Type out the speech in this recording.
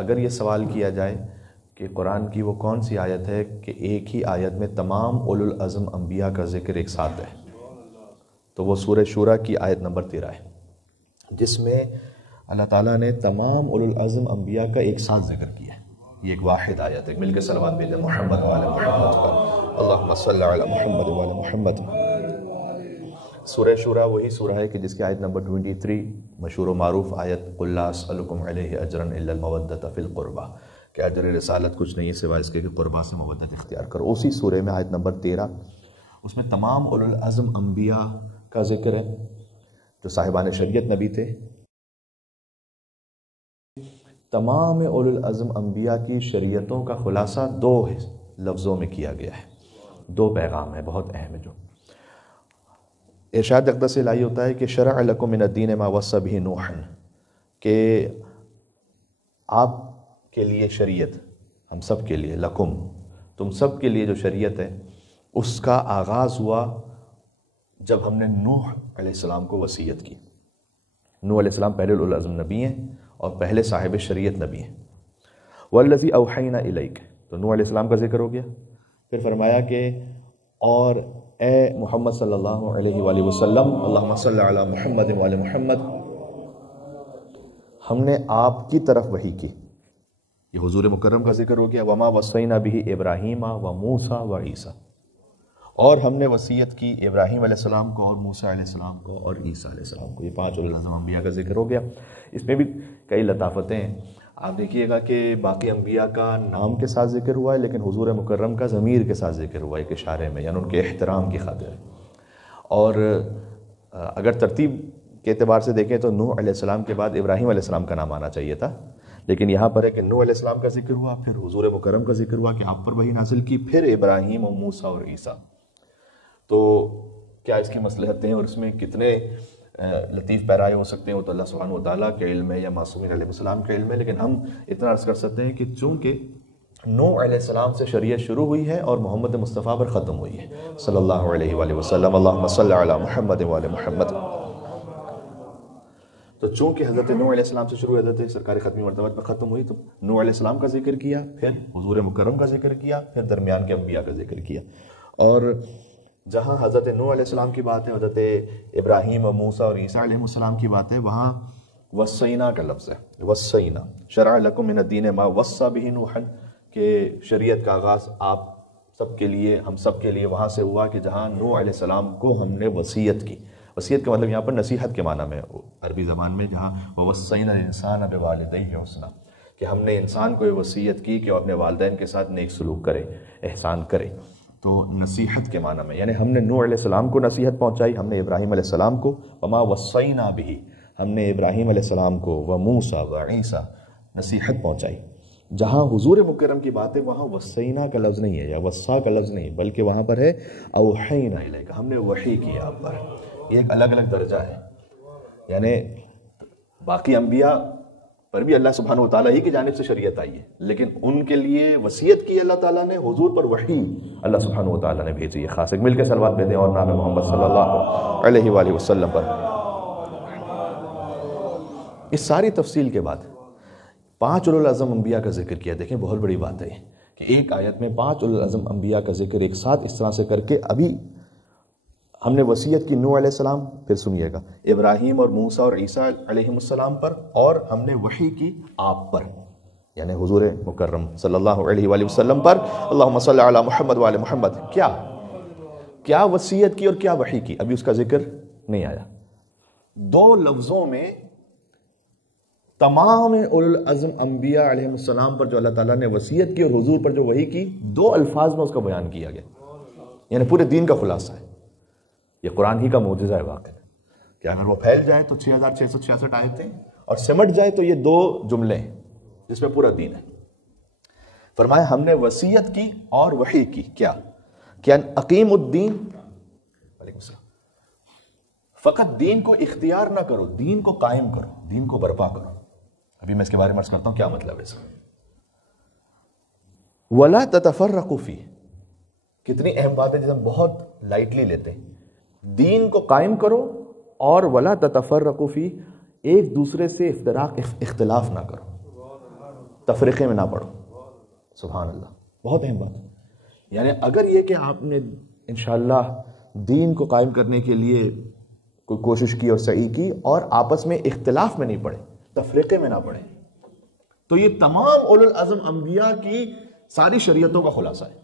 اگر یہ سوال کیا جائے کہ قرآن کی وہ کون سی آیت ہے کہ ایک ہی آیت میں تمام اولو العزم انبیاء کا ذکر ایک ساتھ ہے، تو وہ سورہ شورى کی آیت نمبر 13 ہے، جس میں اللہ تعالیٰ نے تمام اولو العزم انبیاء کا ایک ساتھ ذکر کیا ہے۔ یہ ایک واحد آیت ہے۔ مل کے صلوات بھیجیں محمد وعلی محمد پر، اللہم صلی علی محمد وعلی محمد۔ سورہ شورى وہی سورہ ہے کہ جس کی آیت نمبر 23 مشہور و معروف آیت قُلْ لَا أَسْأَلُكُمْ عَلَيْهِ أَجْرًا إِلَّا الْمَوَدَّةَ فِي الْقُرْبَى، کہ اجر رسالت کچھ نہیں سوائے اس کے کہ قربا سے مودت اختیار کرو۔ اسی سورہ میں آیت نمبر 13، اس میں تمام اولو العزم انبیاء کا ذکر ہے جو صاحبان شریعت نبی تھے۔ تمام اولو العزم انبیاء کی شریعتوں کا خلاصہ 2 لفظوں میں کیا گیا ہے، 2 پیغام ہیں بہت اہم ہے۔ جو ارشاد اقدس الہی ہوتا ہے کہ شرع لکم من الدین ما وصى به نوح، کہ آپ کے لیے شریعت، ہم سب کے لیے، لکم تم سب کے لیے جو شریعت ہے اس کا آغاز ہوا جب ہم نے نوح علیہ السلام کو وصیت کی۔ نوح علیہ السلام پہلے اولو العزم نبی ہیں اور پہلے صاحب شریعت نبی ہیں۔ والذی اوحینا الیک، تو نوح علیہ السلام کا ذکر ہو گیا۔ پھر فرمایا کہ اور اے محمد صلی اللہ علیہ وآلہ وسلم، اللہم صلی علی محمد وعلی محمد، ہم نے آپ کی طرف وحی کی۔ یہ حضور مکرم کا ذکر ہو گیا۔ وما وصینا بہ ابراہیم و موسیٰ و عیسیٰ، اور ہم نے وصیت کی ابراہیم علیہ السلام کو اور موسیٰ علیہ السلام کو اور عیسیٰ علیہ السلام کو۔ یہ 5 اولو العزم انبیاء کا ذکر ہو گیا۔ اس میں بھی کئی لطافتیں ہیں۔ آپ دیکھیے گا کہ باقی انبیاء کا نام کے ساتھ ذکر ہوا ہے، لیکن حضور مکرم کا ضمیر کے ساتھ ذکر ہوا ہے ایک اشارے میں، یعنی ان کے احترام کی خاطر۔ اور اگر ترتیب کے اعتبار سے دیکھیں تو نوح علیہ السلام کے بعد ابراہیم علیہ السلام کا نام آنا چاہیے تھا، لیکن یہاں پر ہے کہ نوح علیہ السلام کا ذکر ہوا، پھر حضور مکرم کا ذکر ہوا کہ آپ پر وحی نازل کی، پھر ابراہیم و موسیٰ اور عیسیٰ۔ تو کیا اس کی مصلحتیں اور اس میں کتنے لطیف پیرائے ہو سکتے ہیں وہ تو اللہ سبحانہ وتعالیٰ کے علم ہے یا معصومین علیہ السلام کے علم ہے، لیکن ہم اتنا عرض کر سکتے ہیں کہ چونکہ نوح علیہ السلام سے شریعت شروع ہوئی ہے اور محمد مصطفیٰ پر ختم ہوئی ہے صلی اللہ علیہ وآلہ وسلم، اللہم صلی علی محمد وآل محمد۔ تو چونکہ حضرت نوح علیہ السلام سے شروع حضرت سرکار ختمی مرتبہ پر ختم ہوئی، تو نوح علیہ السلام کا ذکر کیا، پھر حضور مکرم کا ذکر کیا، پھر درمیان کے انبیاء کا ذکر کیا۔ اور جہاں حضرت نوح علیہ السلام کی بات ہے، حضرت ابراہیم و موسیٰ اور عیسیٰ علیہ السلام کی بات ہے، وہاں وصینا کا لفظ ہے۔ وصینا شرع لکم من الدین ما وصى به نوح، کہ شریعت کا آغاز آپ سب کے لیے، ہم سب کے لیے وہاں سے ہوا کہ جہاں نوح علیہ السلام کو ہم نے وصیت کی۔ وصیت کا مطلب یہاں پر نصیحت کے معنی میں عربی زبان میں، جہاں وصینا الانسان بوالدیہ حسنا، کہ ہم نے انسان کو یہ وصیت کی کہ وہ اپنے والدین کے ساتھ نیک سلوک کرے، احسان کرے۔ تو نصیحت کے معنی میں، یعنی ہم نے نوح علیہ السلام کو نصیحت پہنچائی، ہم نے ابراہیم علیہ السلام کو، وما وصینا بہ، ہم نے ابراہیم علیہ السلام کو، وموسیٰ وعیسیٰ نصیحت پہنچائی۔ جہاں حضور مکرم کی بات ہے وہاں وصینا کا لفظ نہیں ہے یا وصا کا لفظ نہیں ہے، بلکہ وہاں پر ہے اوحینا الیک، ہم نے وحی کی آپ پر۔ یہ ایک الگ الگ درجہ ہے، یعنی باقی انبیاء پر بھی اللہ سبحانہ وتعالیٰ ہی کی جانب سے شریعت آئی ہے، لیکن ان کے لیے وصیت کی اللہ تعالیٰ نے، حضور پر وحی اللہ سبحانہ وتعالیٰ نے بھیجی ہے خاص۔ ایک مل کے صلوات بھیجیں اور نام محمد صلی اللہ علیہ وآلہ وسلم پر۔ اس ساری تفصیل کے بعد 5 اولو العزم انبیاء کا ذکر کیا۔ دیکھیں بہت بڑی بات ہے کہ ایک آیت میں 5 اولو العزم انبیاء کا ذکر ایک ساتھ اس طرح سے کر کے، ابھی ہم نے وصیت کی نوح علیہ السلام، پھر سنیے گا ابراہیم اور موسیٰ اور عیسیٰ علیہ السلام پر، اور ہم نے وحی کی آپ پر، یعنی حضور مکرم صلی اللہ علیہ وآلہ وسلم پر۔ اللہم صلی علی محمد وآل محمد۔ کیا وصیت کی اور کیا وحی کی، ابھی اس کا ذکر نہیں آیا۔ 2 لفظوں میں تمام اولو العزم انبیاء علیہ السلام پر جو اللہ تعالیٰ نے وصیت کی اور حضور پر جو وحی کی، 2 الفاظ میں اس کا بیان کیا گیا، یعنی پورے دین کا خلاصہ ہے۔ یہ قرآن ہی کا معجزہ ہے واقعی، کہ اگر وہ پھیل جائے تو 6666 آیتیں، اور سمٹ جائے تو یہ 2 جملے ہیں جس میں پورا دین ہے۔ فرمایا ہم نے وصیت کی اور وحی کی، کیا اقیم الدین، وعلیکم السلام، فقط دین کو اختیار نہ کرو، دین کو قائم کرو، دین کو برپا کرو۔ ابھی میں اس کے بارے میں عرض کرتا ہوں کیا مطلب ہے اس کا۔ وَلَا تَتَفَرَّقُوا فِيهِ، کتنی اہم بات ہے جسے ہم بہت لائٹلی لیتے ہیں۔ دین کو قائم کرو اور وَلَا تَتَفَرَّقُوا فِيهِ، ایک دوسرے سے اختلاف نہ کرو۔ تفریقے میں نہ پڑو. سبحان اللہ, بہت اہم بات. یعنی اگر یہ کہ آپ نے انشاءاللہ دین کو قائم کرنے کے لیے کوئی کوشش کی اور سعی کی اور آپس میں اختلاف میں نہیں پڑے, تفریقے میں نہ پڑے, تو یہ تمام اولو العزم انبیاء کی ساری شریعتوں کا خلاصہ ہے.